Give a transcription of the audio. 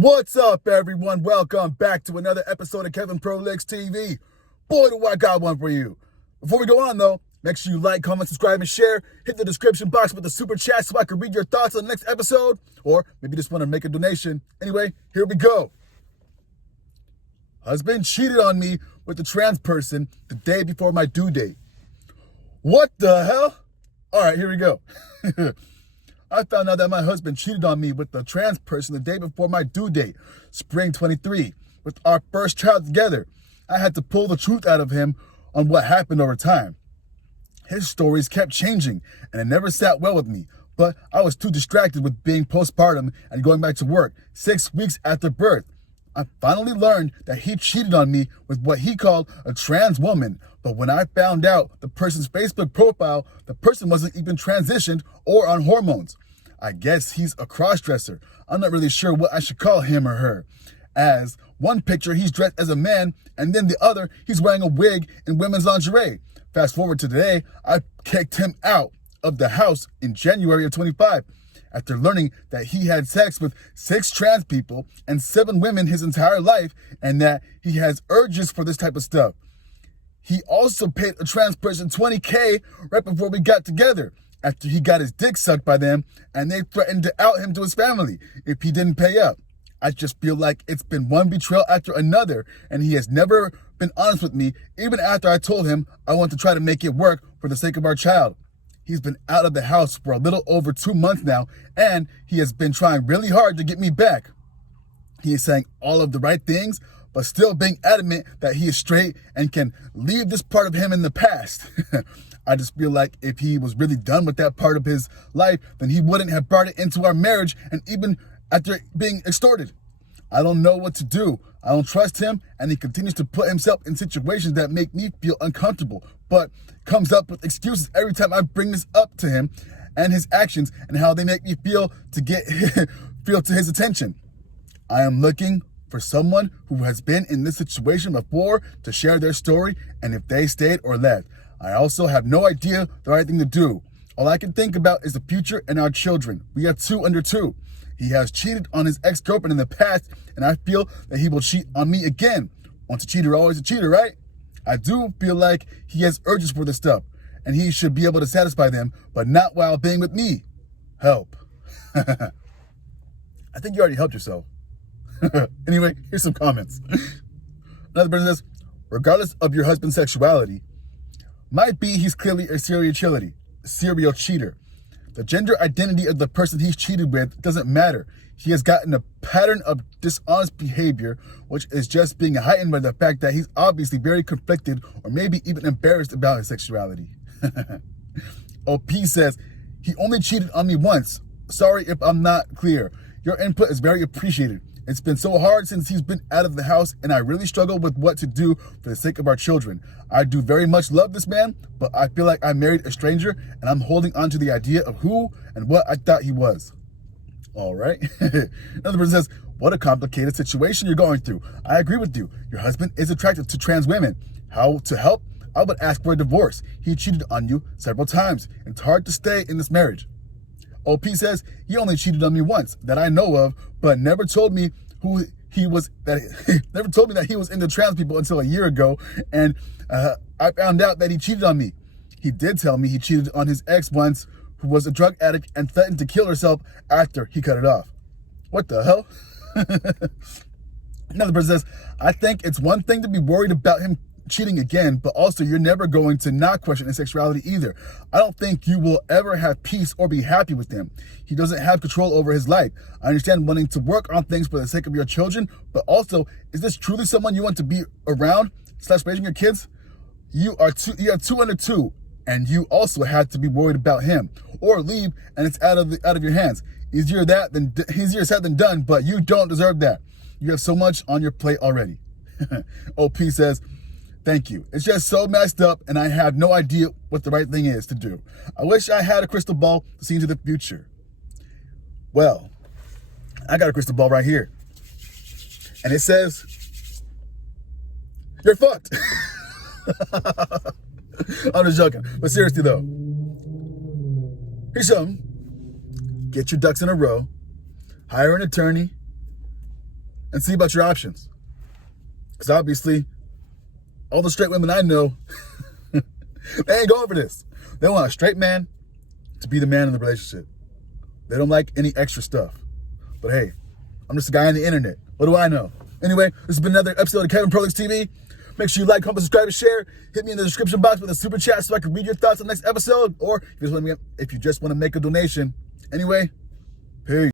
What's up, everyone? Welcome back to another episode of Kevin Prolix TV. Boy, do I got one for you. Before we go on, though, make sure you like, comment, subscribe, and share. Hit the description box with the super chat so I can read your thoughts on the next episode. Or maybe you just want to make a donation. Anyway, here we go. Husband cheated on me with a trans person the day before my due date. What the hell? All right, here we go. I found out that my husband cheated on me with a trans person the day before my due date, spring 23, with our first child together. I had to pull the truth out of him on what happened over time. His stories kept changing, and it never sat well with me, but I was too distracted with being postpartum and going back to work 6 weeks after birth. I finally learned that he cheated on me with what he called a trans woman, but when I found out the person's Facebook profile, the person wasn't even transitioned or on hormones. I guess he's a cross-dresser. I'm not really sure what I should call him or her. As one picture, he's dressed as a man, and then the other, he's wearing a wig and women's lingerie. Fast forward to today, I kicked him out of the house in January of 25. After learning that he had sex with 6 trans people and 7 women his entire life, and that he has urges for this type of stuff. He also paid a trans person $20,000 right before we got together, after he got his dick sucked by them, and they threatened to out him to his family if he didn't pay up. I just feel like it's been one betrayal after another, and he has never been honest with me, even after I told him I want to try to make it work for the sake of our child. He's been out of the house for a little over 2 months now, and he has been trying really hard to get me back. He is saying all of the right things, but still being adamant that he is straight and can leave this part of him in the past. I just feel like if he was really done with that part of his life, then he wouldn't have brought it into our marriage, and even after being extorted. I don't know what to do. I don't trust him, and he continues to put himself in situations that make me feel uncomfortable, but comes up with excuses every time I bring this up to him, and his actions and how they make me feel to his attention. I am looking for someone who has been in this situation before to share their story, and if they stayed or left. I also have no idea the right thing to do. All I can think about is the future and our children. We have 2 under 2. He has cheated on his ex-girlfriend in the past, and I feel that he will cheat on me again. Once a cheater, always a cheater, right? I do feel like he has urges for this stuff, and he should be able to satisfy them, but not while being with me. Help. I think you already helped yourself. Anyway, here's some comments. Another person says, regardless of your husband's sexuality, might be he's clearly a serial cheater. The gender identity of the person he's cheated with doesn't matter. He has gotten a pattern of dishonest behavior, which is just being heightened by the fact that he's obviously very conflicted or maybe even embarrassed about his sexuality. OP says, he only cheated on me once. Sorry if I'm not clear. Your input is very appreciated. It's been so hard since he's been out of the house, and I really struggle with what to do for the sake of our children. I do very much love this man, but I feel like I married a stranger, and I'm holding on to the idea of who and what I thought he was. All right. Another person says, what a complicated situation you're going through. I agree with you. Your husband is attracted to trans women. How to help? I would ask for a divorce. He cheated on you several times. It's hard to stay in this marriage. OP says, he only cheated on me once that I know of, but never told me who he was, never told me that he was into trans people until a year ago, and I found out that he cheated on me. He did tell me he cheated on his ex once, who was a drug addict and threatened to kill herself after he cut it off. What the hell? Another person says, I think it's one thing to be worried about him cheating again, but also you're never going to not question his sexuality either. I don't think you will ever have peace or be happy with him. He doesn't have control over his life. I understand wanting to work on things for the sake of your children, but also, is this truly someone you want to be around / raising your kids? You have 2 under 2, and you also have to be worried about him, or leave and it's out of your hands. Easier said than done, but you don't deserve that. You have so much on your plate already. OP says, thank you. It's just so messed up, and I have no idea what the right thing is to do. I wish I had a crystal ball to see into the future. Well, I got a crystal ball right here. And it says, you're fucked. I'm just joking. But seriously, though, here's something. Get your ducks in a row. Hire an attorney. and see about your options. Because obviously, all the straight women I know, they ain't going for this. They want a straight man to be the man in the relationship. They don't like any extra stuff. But hey, I'm just a guy on the internet. What do I know? Anyway, this has been another episode of Kevin Prolix TV. Make sure you like, comment, subscribe, and share. Hit me in the description box with a super chat so I can read your thoughts on the next episode. Or if you just want to make a donation. Anyway, peace.